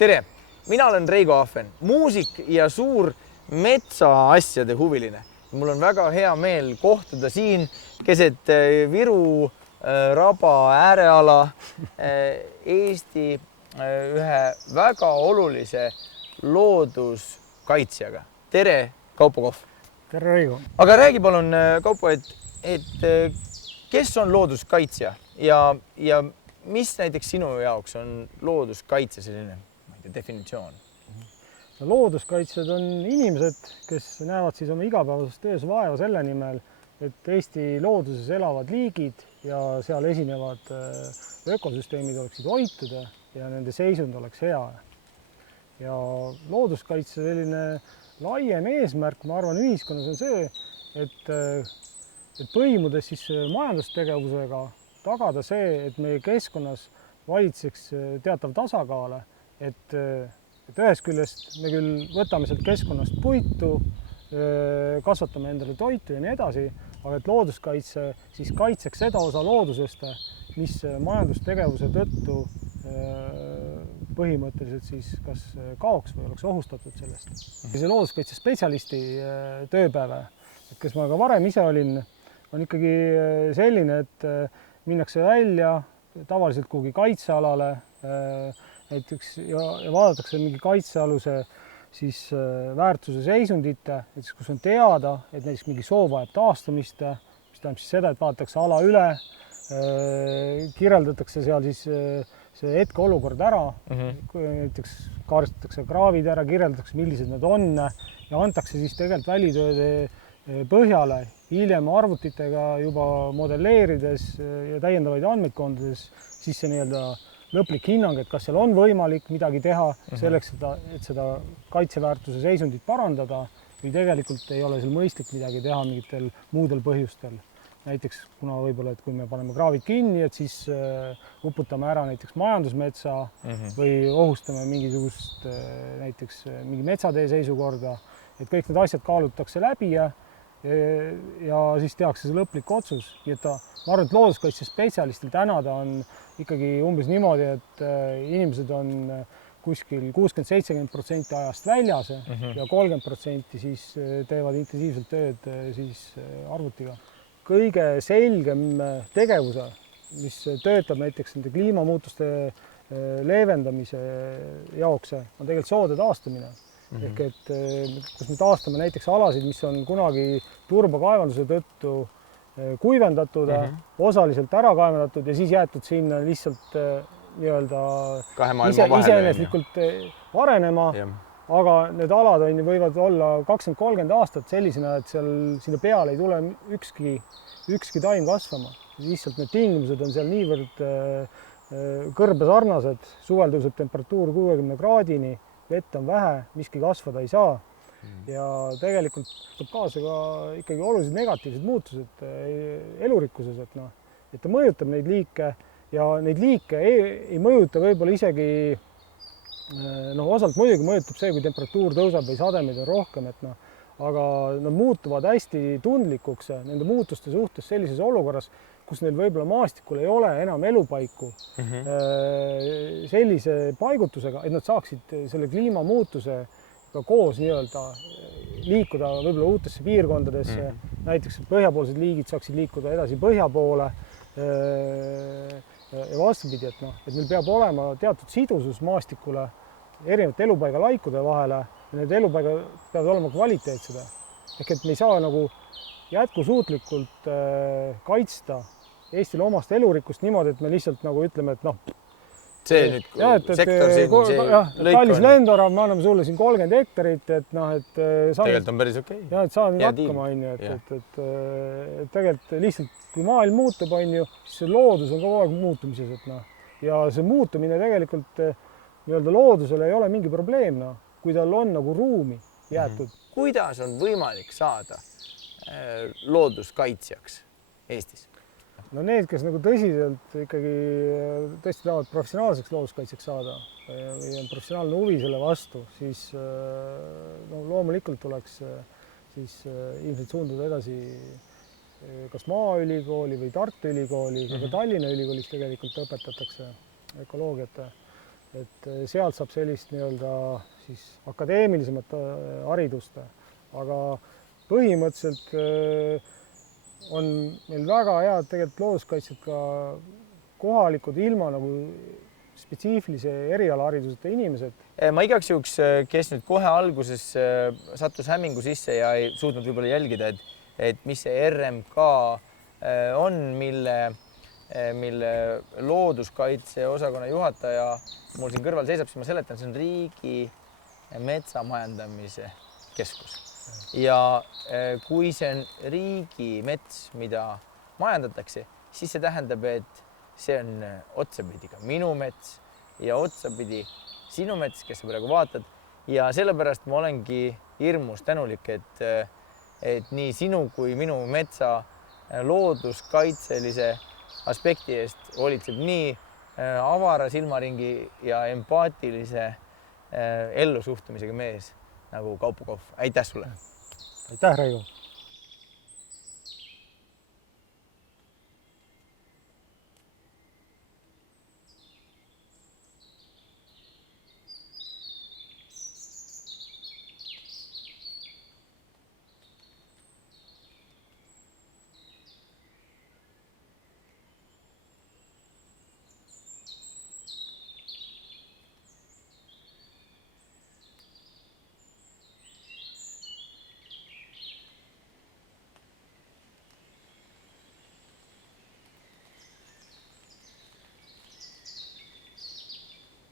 Tere! Mina olen Reigo Ahven, muusik ja suur metsaasjade huviline. Mul on väga hea meel kohtuda siin keset Viru raba ääreala Eesti ühe väga olulise looduskaitsjaga. Tere, Kaupo Kohv! Tere, Reigo! Aga räägi palun, Kaupo, et kes on looduskaitsja ja mis näiteks sinu jaoks on looduskaitse selline definitsioon? Looduskaitsjad on inimesed, kes näevad siis oma igapäevases töös vaeva selle nimel, et Eesti looduses elavad liigid ja seal esinevad ökosüsteemid oleksid hoitud ja nende seisund oleks hea. Ja looduskaitse selline laiem eesmärk, ma arvan, ühiskonnas on see, et põimudes siis majandustegevusega tagada see, et meie keskkonnas valitseks teatav tasakaale, et ühest küljest me küll võtame sealt keskkonnast puitu, kasvatame endale toitu ja nii edasi, aga et looduskaitse siis kaitseks seda osa loodusest, mis majandustegevuse tõttu põhimõtteliselt siis kas kaoks või oleks ohustatud sellest. See looduskaitse spetsialisti tööpäev, kes ma ka varem ise olin, on ikkagi selline, et minnakse välja tavaliselt kuhugi kaitsealale, näiteks ja vaadatakse mingi kaitsealuse siis väärtuse seisundite, kus on teada, et näiteks mingi soov vajab taastumist, mis tähendab siis seda, et vaadatakse ala üle, kirjeldatakse seal siis see hetkeolukord ära, näiteks kaardistatakse kraavid ära, kirjeldatakse, millised need on ja antakse siis tegelikult välitööde põhjale hiljem arvutitega juba modelleerides ja täiendavaid andmeid kondades siis see nii-öelda lõplik hinnang, et kas seal on võimalik midagi teha selleks, et seda kaitseväärtuse seisundit parandada või tegelikult ei ole seal mõistlik midagi teha mingitel muudel põhjustel. Näiteks kuna võib-olla, et kui me paneme kraavid kinni, et siis uputame ära näiteks majandusmetsa või ohustame mingisugust näiteks mingi metsatee seisukorda, et kõik need asjad kaalutakse läbi ja siis tehakse see lõplik otsus. Nii et ma arvan, et looduskaitse spetsialistil täna ta on ikkagi umbes niimoodi, et inimesed on kuskil 60-70% ajast väljas ja 30% siis teevad intensiivselt tööd siis arvutiga. Kõige selgem tegevuse, mis töötab näiteks nende kliimamuutuste leevendamise jaoks, on tegelikult soode taastamine. Ehk et kus me taastame näiteks alasid, mis on kunagi turbakaevanduse tõttu kuivendatud, osaliselt ära kaevendatud ja siis jäetud sinna lihtsalt nii-öelda iseeneslikult arenema, aga need alad võivad olla 20-30 aastat sellisena, et sinna peale ei tule ükski taim kasvama. Lihtsalt need tingimused on seal niivõrd kõrbesarnased, suvel tõuseb temperatuur 60 kraadini, vett on vähe, miski kasvada ei saa ja tegelikult toob kaasa ka ikkagi olulised negatiivsed muutused elurikkuses, et ta mõjutab neid liike ja neid liike ei mõjuta võib-olla isegi, osalt muidugi mõjutab see, kui temperatuur tõuseb või sademeid on rohkem, aga nad muutuvad hästi tundlikuks nende muutuste suhtes sellises olukorras, kus neil võib-olla maastikul ei ole enam elupaiku sellise paigutusega, et nad saaksid selle kliimamuutusega koos nii-öelda liikuda võib-olla uutesse piirkondadesse, näiteks põhjapoolsed liigid saaksid liikuda edasi põhja poole ja vastupidi, et meil peab olema teatud sidusus maastikule erinevate elupaigalaikude vahele ja need elupaigad peavad olema kvaliteetsed. Ehk et me ei saa nagu jätkusuutlikult kaitsta Eestile omast elurikkust niimoodi, et me lihtsalt nagu ütleme, et see nüüd sektor siin, see lõik Tallis lendorav, me anname sulle siin 30 hektarit, et tegelikult on päris okei. Ja, et saa nüüd hakkama, et tegelikult lihtsalt, kui maailm muutub, siis see loodus on kogu aeg muutumises, ja see muutumine tegelikult nii-öelda loodusele ei ole mingi probleem, kui tal on nagu ruumi jäetud. Kuidas on võimalik saada looduskaitsjaks Eestis? Need, kes nagu tõsiselt ikkagi tõesti tahavad professionaalseks looduskaitseks saada või on professionaalne huvi selle vastu, siis loomulikult tuleks siis ilmselt suunduda edasi kas Maaülikooli või Tartu Ülikooli, aga Tallinna Ülikoolis tegelikult õpetatakse ökoloogiat. et sealt saab sellist nii-öelda siis akadeemilisemat haridust, aga põhimõtteliselt on meil väga head tegelikult looduskaitsjad ka kohalikud ilma nagu spetsiifilise erialahariduseta inimesed. Ma igaks juhuks, kes nüüd kohe alguses sattus hämmingu sisse ja ei suutnud võib-olla jälgida, et mis see RMK on, mille looduskaitseosakonna juhataja mul siin kõrval seisab, siis ma seletan, see on Riigi Metsamajandamise Keskus. Ja kui see on riigi mets, mida majandatakse, siis see tähendab, et see on otsapidi ka minu mets ja otsapidi sinu mets, kes sa praegu vaatad. Ja sellepärast ma olengi hirmus tänulik, et nii sinu kui minu metsa looduskaitselise aspekti eest hoolitseb nii avara silmaringi ja empaatilise ellusuhtumisega mees nagu Kaupo Kohv. Aitäh sulle! Aitäh, Reivo!